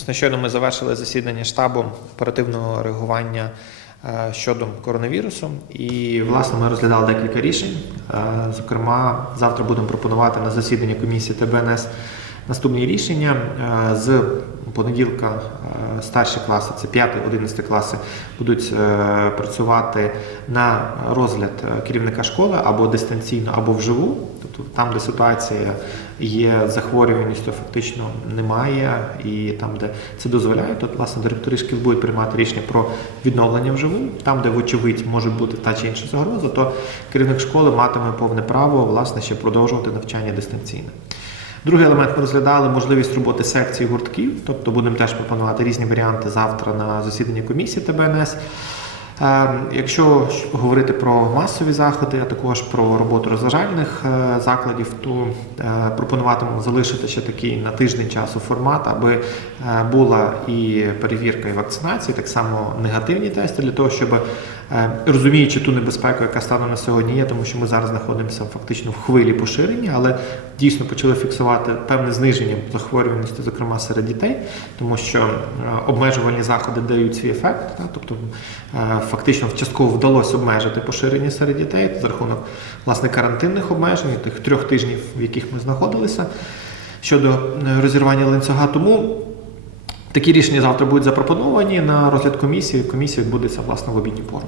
Власне, щойно ми завершили засідання штабу оперативного реагування е, щодо коронавірусу. І власне ми розглядали декілька рішень. Е, Зокрема, завтра будемо пропонувати на засіданні комісії ТБНС наступні рішення. Е, З понеділка е, старші класи, це 5-11 класи, будуть е, працювати на розгляд керівника школи або дистанційно, або вживу. Тобто там, де ситуація є захворюваністю, фактично немає, і там, де це дозволяє, то власне директори шкіл будуть приймати рішення про відновлення вживу. Там, де вочевидь може бути та чи інша загроза, то керівник школи матиме повне право власне ще продовжувати навчання дистанційно. Другий елемент ми розглядали можливість роботи секцій гуртків, тобто будемо теж пропонувати різні варіанти завтра на засіданні комісії ТБНС. Е, Якщо говорити про масові заходи, а також про роботу розважальних е, закладів, то е, пропонуватимемо залишити ще такий на тиждень часу формат, аби е, була і перевірка, і вакцинація, так само негативні тести для того, щоб розуміючи ту небезпеку, яка станом на сьогодні є, тому що ми зараз знаходимося фактично в хвилі поширення, але дійсно почали фіксувати певне зниження захворюваності, зокрема серед дітей, тому що е, обмежувальні заходи дають свій ефект. Тобто е, фактично частково вдалося обмежити поширення серед дітей за рахунок власне карантинних обмежень, тих трьох тижнів, в яких ми знаходилися щодо е, розірвання ланцюга. Тому такі рішення завтра будуть запропоновані на розгляд комісії. Комісія відбудеться власне в обідню пору.